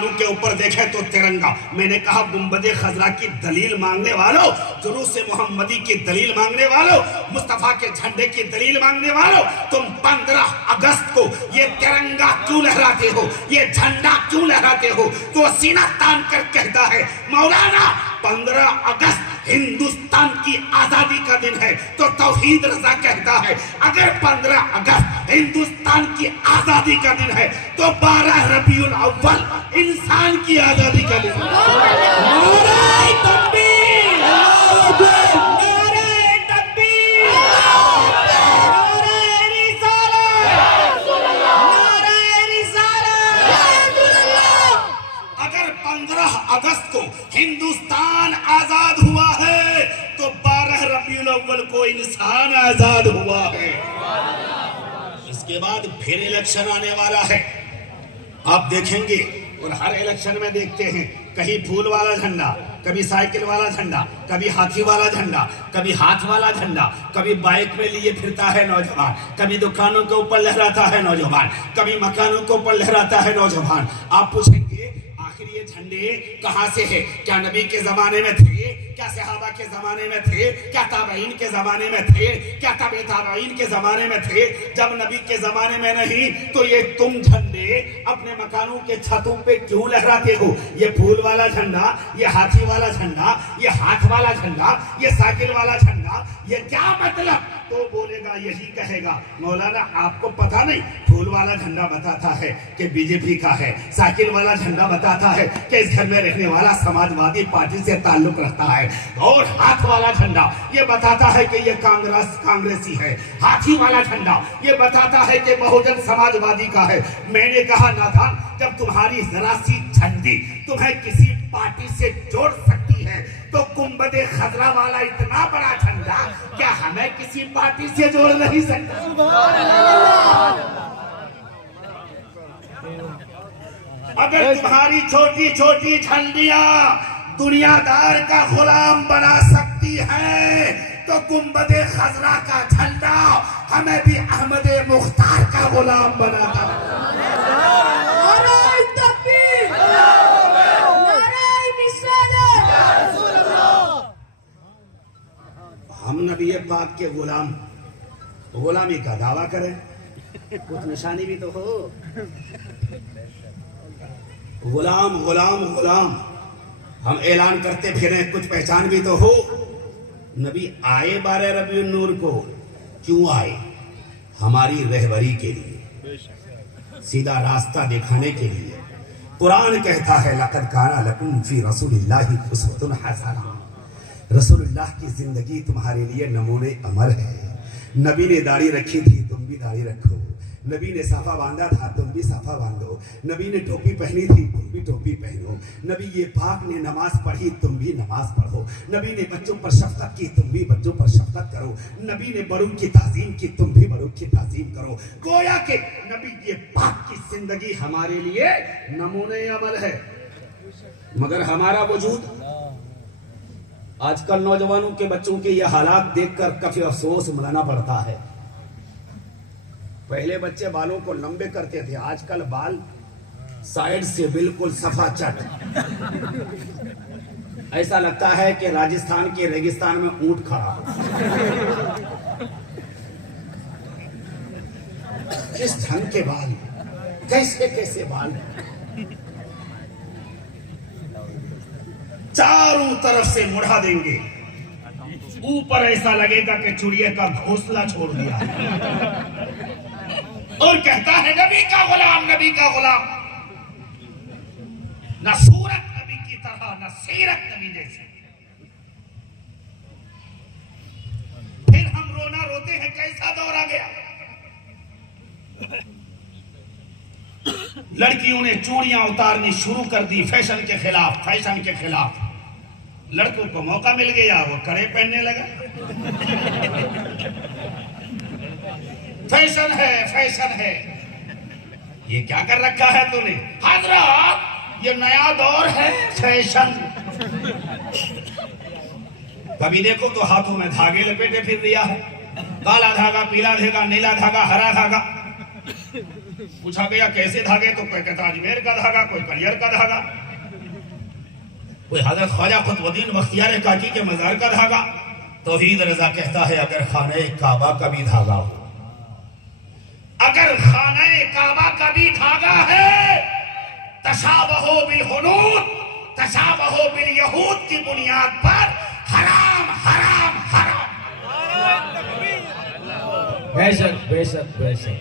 मकानों के ऊपर देखे तो तिरंगा। मैंने कहा गुंबदे खजरा की दलील मांगने वालों, जुलूस मोहम्मदी की दलील मांगने वालों, मुस्तफा के झंडे की दलील मांगने वालों, तुम 15 अगस्त को ये तिरंगा क्यों लहराते हो, ये झंडा क्यों लहराते हो? तो सीना तान कर कहता है मौलाना 15 अगस्त हिंदुस्तान की आजादी का दिन है। तो तौहीद रजा कहता है अगर 15 अगस्त हिंदुस्तान की आजादी का दिन है तो 12 रबीउल अव्वल इंसान की आजादी का दिन है। नारे तकबीर, नारे तकबीर, नारे रिसालत, नारे रिसालत। अगर 15 अगस्त को हिंदुस्तान आजाद हुआ है तो 12 रबीउल अव्वल को इंसान आजाद हुआ है। इसके बाद फिर इलेक्शन आने वाला है, आप देखेंगे। और हर इलेक्शन में देखते हैं कहीं फूल वाला झंडा, कभी साइकिल वाला झंडा, कभी हाथी वाला झंडा, कभी हाथ वाला झंडा, कभी बाइक में लिए फिरता है नौजवान, कभी दुकानों के ऊपर लहराता है नौजवान, कभी मकानों के ऊपर लहराता है नौजवान। आप पूछेंगे आखिर ये झंडे कहां से है? क्या नबी के जमाने में थे? क्या सहाबा के जमाने में थे? क्या ताबईन के जमाने में थे? क्या तबे ताबईन के जमाने में थे? जब नबी के जमाने में नहीं तो ये तुम झंडे अपने मकानों के छतों पे क्यों लहराते हो? ये फूल वाला झंडा, ये हाथी वाला झंडा, ये हाथ वाला झंडा, ये साइकिल वाला झंडा, ये क्या मतलब? तो बोलेगा, यही कहेगा मौलाना आपको पता नहीं, फूल वाला झंडा बताता है कि बीजेपी का है, साइकिल वाला झंडा बताता है कि इस घर में रहने वाला समाजवादी पार्टी से ताल्लुक रखता है, और हाथ वाला झंडा ये बताता है कि ये कांग्रेसी है, हाथी वाला झंडा ये बताता है कि बहुजन समाजवादी का है। मैंने कहा नादान, जब तुम्हारी जरा सी झंडी तुम्हें किसी पार्टी से जोड़ सकती है तो गुंबदे खजरा वाला इतना बड़ा झंडा क्या हमें किसी पार्टी से जोड़ नहीं सकता? अगर तुम्हारी छोटी छोटी झंडियां दुनियादार का गुलाम बना सकती है तो गुंबदे खजरा का झंडा हमें भी अहमद मुख्तार का गुलाम बनाता है। हम नबी पाक के गुलामी का दावा करें, कुछ निशानी भी तो हो। गुलाम गुलाम गुलाम हम ऐलान करते फिरे, कुछ पहचान भी तो हो। नबी आए 12 रबीउल नूर को, क्यों आए? हमारी रहबरी के लिए, सीधा रास्ता दिखाने के लिए। कुरान कहता है लक़द काना लकुम फी रसूलिल्लाहि उस्वतुन हसना, रसूलुल्लाह की जिंदगी तुम्हारे लिए नमूने अमल है। नबी ने दाढ़ी रखी थी, तुम भी दाढ़ी रखो। नबी ने साफा बांधा था, तुम भी साफा बांधो। नबी ने टोपी पहनी थी, तुम भी टोपी पहनो। नबी ये पाक ने नमाज पढ़ी, तुम भी नमाज पढ़ो। नबी ने बच्चों पर शफकत की, तुम भी बच्चों पर शफकत करो। नबी ने बड़ों की ताजीम की, तुम भी बड़ों की ताजीम करो। गोया के नबी ये पाक की जिंदगी हमारे लिए नमूने अमल है। मगर हमारा वजूद आजकल नौजवानों के बच्चों के ये हालात देखकर काफी अफसोस मनाना पड़ता है। पहले बच्चे बालों को लंबे करते थे, आजकल बाल साइड से बिल्कुल सफा चट। ऐसा लगता है कि राजस्थान के रेगिस्तान में ऊंट खड़ा। किस ढंग के बाल, कैसे कैसे बाल, चारों तरफ से मुड़ा देंगे, ऊपर ऐसा लगेगा कि चिड़िया का घोंसला छोड़ दिया। और कहता है नबी का गुलाम, नबी का गुलाम। न सूरत नबी की तरह, न सीरत नबी जैसे। फिर हम रोना रोते हैं, कैसा दौर आ गया। लड़कियों ने चूड़ियां उतारनी शुरू कर दी, फैशन के खिलाफ, फैशन के खिलाफ। लड़कों को मौका मिल गया, वो कड़े पहनने लगा। फैशन है, फैशन है। ये क्या कर रखा है तूने? हजरत ये नया दौर है फैशन। कभी देखो तो हाथों में धागे लपेटे फिर दिया है, काला धागा, पीला धागा, नीला धागा, हरा धागा। पूछा गया कैसे धागे, तो कोई कहता अजमेर का धागा, कोई कलियर का धागा, कोई हजरत ख्वाजा कुतुबुद्दीन बख्तियार काकी के मजार का धागा। तौहीद रजा कहता है अगर खाने काबा का भी धागा हो, अगर खाने काबा का भी धागा है, तशाबहो बिल हुनूद तशाबहो बिल यहूद की बुनियाद पर हराम हराम हराम। बेशक बेशक बेशक।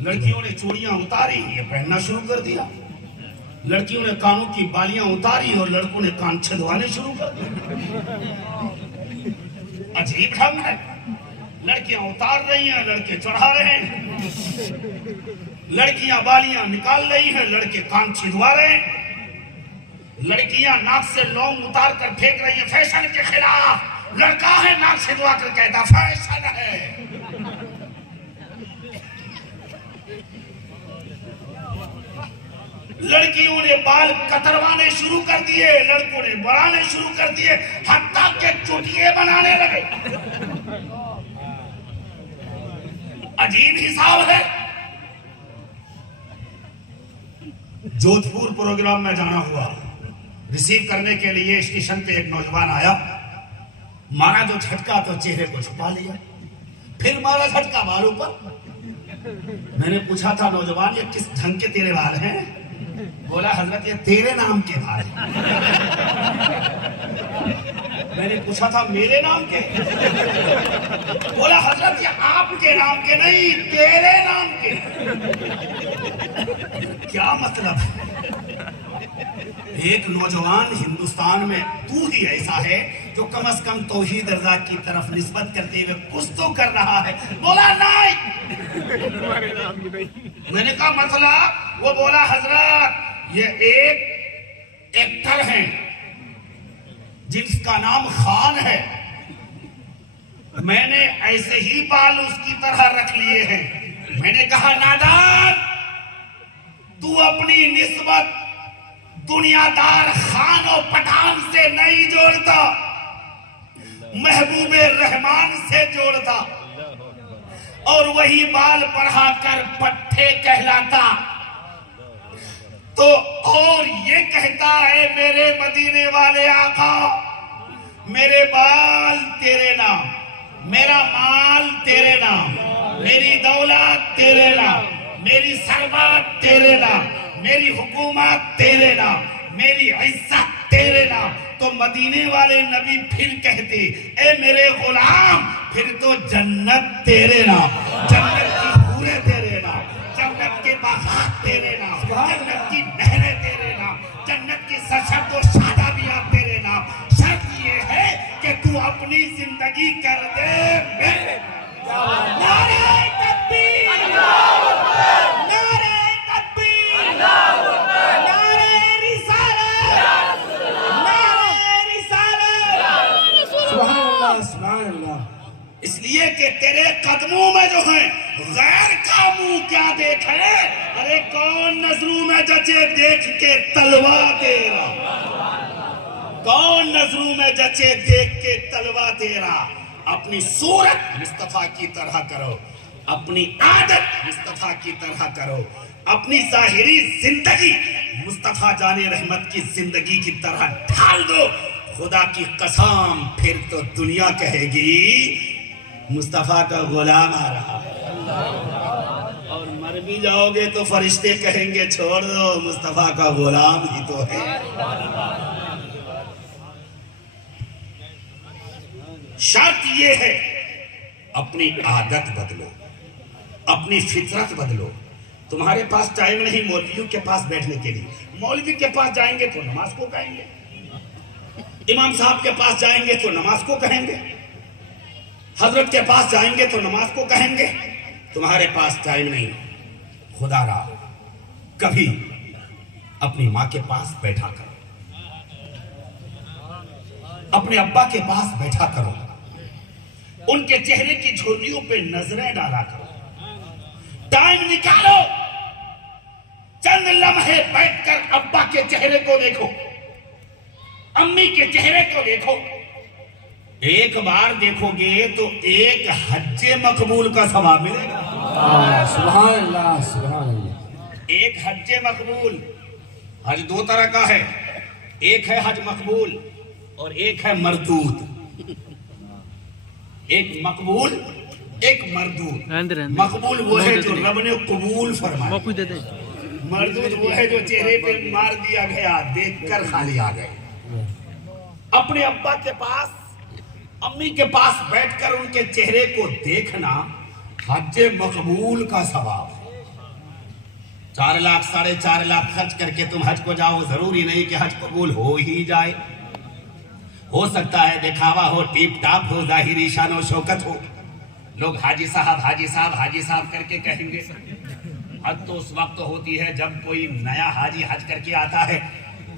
लड़कियों ने चूड़ियां उतारी, ये पहनना शुरू कर दिया। लड़कियों ने कानों की बालियां उतारी और लड़कों ने कान छिदवाने शुरू कर दिए। अजीब ढंग है। लड़कियां उतार रही हैं, लड़के चढ़ा रहे हैं। लड़कियां बालियां निकाल रही हैं, लड़के कान छिदवा रहे हैं। लड़कियां नाक से लौंग उतार कर फेंक रही हैं फैशन के खिलाफ। लड़का है नाक छिदवा कर कहता फैशन है। लड़कियों ने बाल कतरवाने शुरू कर दिए, लड़कों ने बढ़ाने शुरू कर दिए, हत्ता के चुटिये बनाने लगे। अजीब हिसाब है। जोधपुर प्रोग्राम में जाना हुआ, रिसीव करने के लिए स्टेशन पे एक नौजवान आया, मारा जो झटका तो चेहरे को छुपा लिया, फिर मारा झटका बालों पर। मैंने पूछा था नौजवान ये किस ढंग के तेरे बाल हैं? बोला हजरत ये तेरे नाम के बाल हैं। मैंने पूछा था मेरे नाम के? बोला हजरत ये आपके नाम के नहीं, तेरे नाम के। क्या मतलब है? एक नौजवान हिंदुस्तान में तू ही ऐसा है जो कम से कम तौहीद रजा की तरफ निस्बत करते हुए कुछ तो कर रहा है। बोला नहीं। मैंने कहा मसला? वो बोला हजरत ये एक एक्टर हैं जिसका नाम खान है, मैंने ऐसे ही बाल उसकी तरह रख लिए हैं। मैंने कहा नादान, तू अपनी निस्बत दुनियादार खान और पठान से नहीं जोड़ता, महबूबे रहमान से जोड़ता, और वही बाल बढ़ाकर पट्टे कहलाता। तो और ये कहता है मेरे मदीने वाले आका, मेरे बाल तेरे नाम, मेरा माल तेरे नाम, मेरी दौलत तेरे नाम, मेरी सरबत तेरे नाम, मेरी हुकूमत तेरे नाम, मेरी इज्जत तेरे नाम। तो मदीने वाले नबी फिर कहते ए मेरे गुलाम, फिर तो जन्नत तेरे नाम, जन्नत की हूरें तेरे नाम, जन्नत के बागात तेरे नाम, जन्नत की नहरें तेरे नाम, जन्नत की सशर्त और शादाबियां तेरे नाम। शर्त ये है कि तू अपनी जिंदगी कर दे मेरे। नारे तकबीर, नारे तकबीर, नारे रिसालत, नारे रिसालत। सुभान अल्लाह सुभान अल्लाह। इसलिए कि तेरे कदमों में जो है गैर का मुंह क्या देखे? अरे कौन नजरों में जचे देख के तलवा तेरा, कौन नजरों में जचे देख के तलवा तेरा। अपनी सूरत मुस्तफा की तरह करो, अपनी आदत मुस्तफा की तरह करो, अपनी जाहिरी जिंदगी मुस्तफा जाने रहमत की जिंदगी की तरह ढाल दो। खुदा की कसम फिर तो दुनिया कहेगी मुस्तफा का गुलाम आ रहा है, और मर भी जाओगे तो फरिश्ते कहेंगे छोड़ दो मुस्तफा का गुलाम ही तो है। शर्त ये है अपनी आदत बदलो, अपनी फितरत बदलो। तुम्हारे पास टाइम नहीं मौलवियों के पास बैठने के लिए, मौलवी के पास जाएंगे तो नमाज को कहेंगे, इमाम साहब के पास जाएंगे तो नमाज को कहेंगे, हजरत के पास जाएंगे तो नमाज को कहेंगे। तुम्हारे पास टाइम नहीं। खुदा रा कभी अपनी माँ के पास बैठा करो, अपने अब्बा के पास बैठा करो, उनके चेहरे की झुर्रियों पे नजरें डाला करो। टाइम निकालो, चंद लम्हे बैठकर अब्बा के चेहरे को देखो, अम्मी के चेहरे को देखो। एक बार देखोगे तो एक हज्जे मकबूल का सवाब मिलेगा। सुभान अल्लाह सुभान अल्लाह। एक हज मकबूल, हज दो तरह का है, एक है हज मकबूल और एक है मरदूद। एक मकबूल एक मरदूद। मकबूल वो है जो रब ने कबूल फरमाया, मरदूद वो है जो चेहरे पे मार दिया गया, देखकर खाली आ गए। अपने अब्बा के पास अम्मी के पास बैठकर उनके चेहरे को देखना हज मकबूल का सवाब है। 4 लाख 4.5 लाख खर्च करके तुम हज को जाओ, जरूरी नहीं कि हज कबूल हो ही जाए। हो सकता है दिखावा हो, टिप टाप हो, जाहिरी शानो शौकत हो, लोग हाजी साहब हाजी साहब हाजी साहब करके कहेंगे। हज तो उस वक्त होती है जब कोई नया हाजी हज करके आता है,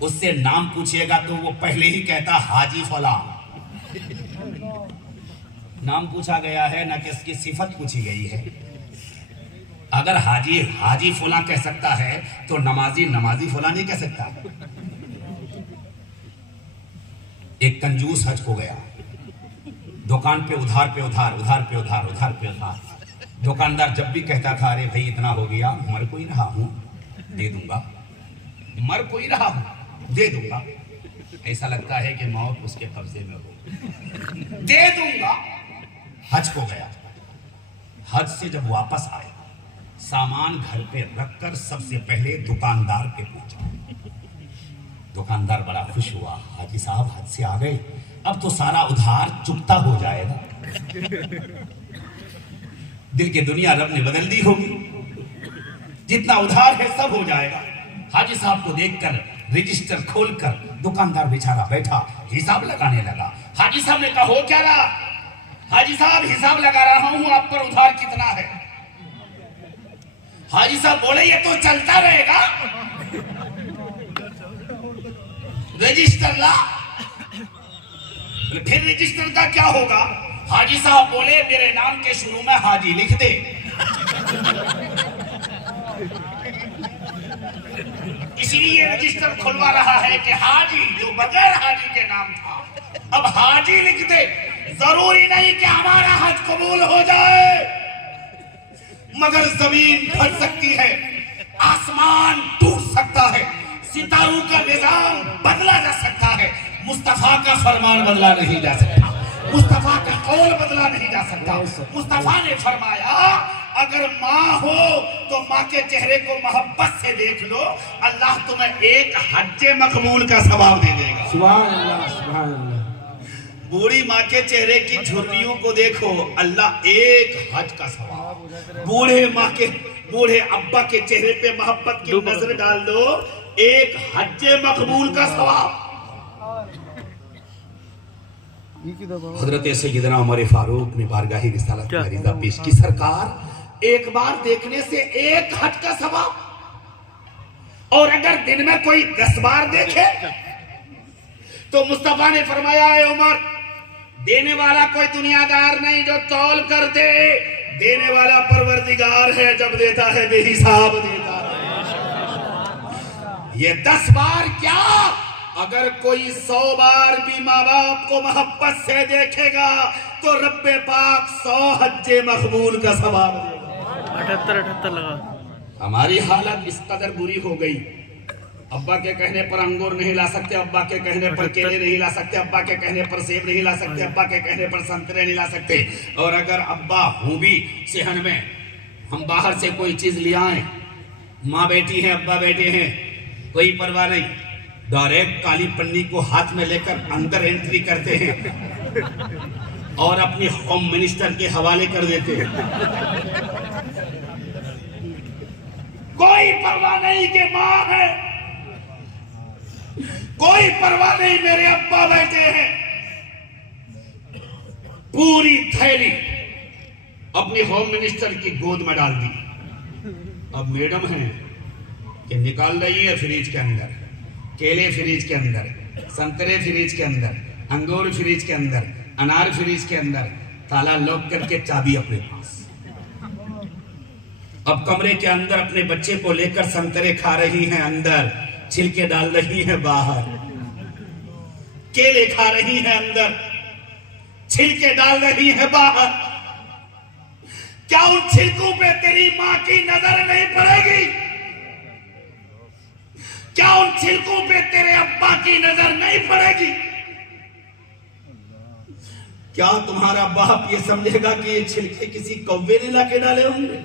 उससे नाम पूछिएगा तो वो पहले ही कहता हाजी फला। नाम पूछा गया है ना कि इसकी सिफत पूछी गई है। अगर हाजी हाजी फला कह सकता है तो नमाजी नमाजी फला नहीं कह सकता। एक कंजूस हज को गया, दुकान पे उधार पे उधार, उधार पे उधार, उधार पे उधार। दुकानदार जब भी कहता था अरे भाई इतना हो गया, मर कोई रहा हूं दे दूंगा, मर कोई रहा हूं दे दूंगा, ऐसा लगता है कि मौत उसके कब्जे में हो, दे दूंगा। हज को गया, हज से जब वापस आया, सामान घर पे रखकर सबसे पहले दुकानदार पे पूछा। दुकानदार बड़ा खुश हुआ, हाजी साहब हज से आ गए, अब तो सारा उधार चुकता हो जाएगा। दिल की दुनिया रब ने बदल दी होगी, जितना उधार है सब हो जाएगा। हाजी साहब को देखकर रजिस्टर खोलकर दुकानदार बेचारा बैठा हिसाब लगाने लगा। हाजी साहब ने कहा हो क्या रहा? हाजी साहब हिसाब लगा रहा हूं, आप पर उधार कितना है? हाजी साहब बोले ये तो चलता रहेगा, रजिस्टर ला। फिर रजिस्टर का क्या होगा? हाजी साहब बोले मेरे नाम के शुरू में हाजी लिख दे। इसीलिए रजिस्टर खुलवा रहा है कि हाजी जो बगैर हाजी के नाम था, अब हाजी लिख दे। जरूरी नहीं कि हमारा हज कबूल हो जाए, मगर जमीन फट सकती है, आसमान टूट सकता है, सितारों का निजाम बदला जा सकता है, मुस्तफा का फरमान बदला नहीं जा सकता, मुस्तफा का कौल बदला नहीं जा सकता। मुस्तफा ने फरमाया अगर माँ हो तो माँ के चेहरे को मोहब्बत से देख लो, अल्लाह तुम्हें एक हज मकबूल का सवाब दे देगा। सुभान अल्लाह सुभान अल्लाह। बूढ़ी माँ के चेहरे की झुर्रियों को देखो, अल्लाह एक हज का सवाब। बूढ़े अब्बा के चेहरे पे मोहब्बत की नजर डाल दो, एक हज मकबूल का सवाब। हजरत सैयदना उमर फारूक ने बारगाही रिसालत की अरीज़ा पेश की, सरकार एक बार देखने से एक हज का सवाब, और अगर दिन में कोई 10 बार देखे तो मुस्तफा ने फरमाया है उमर, देने वाला कोई दुनियादार नहीं जो तौल कर दे, देने वाला परवरदिगार है, जब देता है बेहिसाब देता है। ये 10 बार क्या, अगर कोई 100 बार भी माँ बाप को मोहब्बत से देखेगा तो रब्बे पाक 100 हज्जे मकबूल का सवाब देगा। 78 लगा। हमारी हालत इस कदर बुरी हो गई, अब्बा के कहने पर अंगूर नहीं ला सकते, अब्बा के कहने पर केले नहीं ला सकते, अब्बा के कहने पर सेब नहीं ला सकते, अब्बा के कहने पर संतरे नहीं ला सकते। और अगर अब्बा हूं भी सेहन में, हम बाहर से कोई चीज ले आए, माँ बेटी है अब्बा बेटे हैं, कोई परवाह नहीं, डायरेक्ट काली पन्नी को हाथ में लेकर अंदर एंट्री करते हैं और अपनी होम मिनिस्टर के हवाले कर देते हैं। कोई परवाह नहीं कि माँ है, कोई परवाह नहीं मेरे अब्बा बैठे हैं। पूरी थैली अपनी होम मिनिस्टर की गोद में डाल दी। अब मैडम है कि निकाल रही है फ्रिज के अंदर, केले फ्रिज के अंदर, संतरे फ्रिज के अंदर, अंगूर फ्रिज के अंदर, अनार फ्रिज के अंदर, ताला लॉक करके चाबी अपने पास। अब कमरे के अंदर अपने बच्चे को लेकर संतरे खा रही हैं अंदर, छिलके डाल रही हैं बाहर, केले खा रही हैं अंदर, छिलके डाल रही हैं बाहर। क्या उन छिलकों पे तेरी मां की नजर नहीं पड़ेगी? क्या उन छिलकों पे तेरे अब्बा की नजर नहीं पड़ेगी? क्या तुम्हारा बाप ये समझेगा कि ये छिलके किसी कौवे ने लाके डाले होंगे?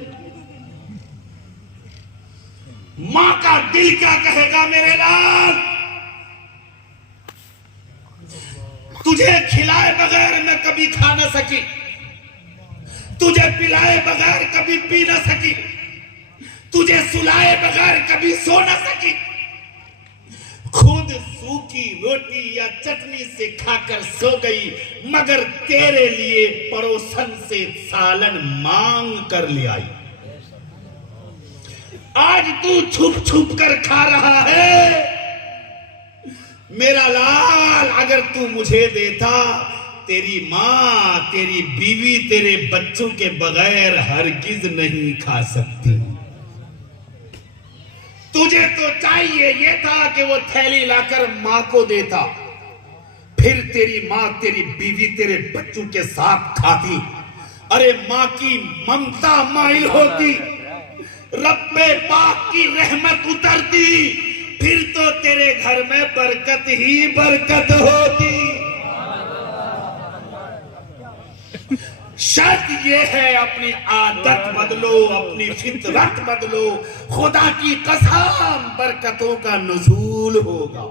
मां का दिल क्या कहेगा मेरे लाल? तुझे खिलाए बगैर मैं कभी खा ना सकी, तुझे पिलाए बगैर कभी पी ना सकी, तुझे सुलाए बगैर कभी सो ना सकी, खुद सूखी रोटी या चटनी से खाकर सो गई, मगर तेरे लिए पड़ोसन से सालन मांग कर ले आई। आज तू छुप छुप कर खा रहा है। मेरा लाल, अगर तू मुझे देता, तेरी मां, तेरी बीवी, तेरे बच्चों के बगैर हरगिज नहीं खा सकती। तुझे तो चाहिए ये था कि वो थैली लाकर मां को देता, फिर तेरी मां, तेरी बीवी, तेरे बच्चों के साथ खाती। अरे मां की ममता माइल होती, रब्बे पाक की रहमत उतरती, फिर तो तेरे घर में बरकत ही बरकत होती। शर्त ये है, अपनी आदत बदलो, अपनी फितरत बदलो, खुदा की कसम बरकतों का नुज़ूल होगा।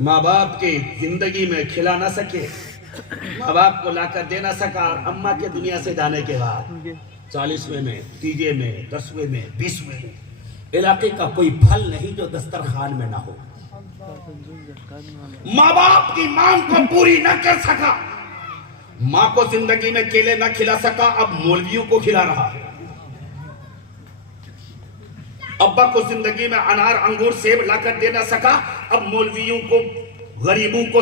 माँ बाप की जिंदगी में खिला ना सके, माँ बाप को लाकर दे ना सका, अम्मा के दुनिया से जाने के बाद 40वें में, 30वें में, 10वें में, 20वें में, इलाके का कोई फल नहीं जो दस्तरखान में ना हो। माँ बाप की मांग को पूरी न कर सका, माँ को जिंदगी में केले न खिला सका, अब मौलवियों को खिला रहा है। अब्बा को जिंदगी में अनार, अंगूर, सेब लाकर दे ना सका, अब मौलवियों को, गरीबों को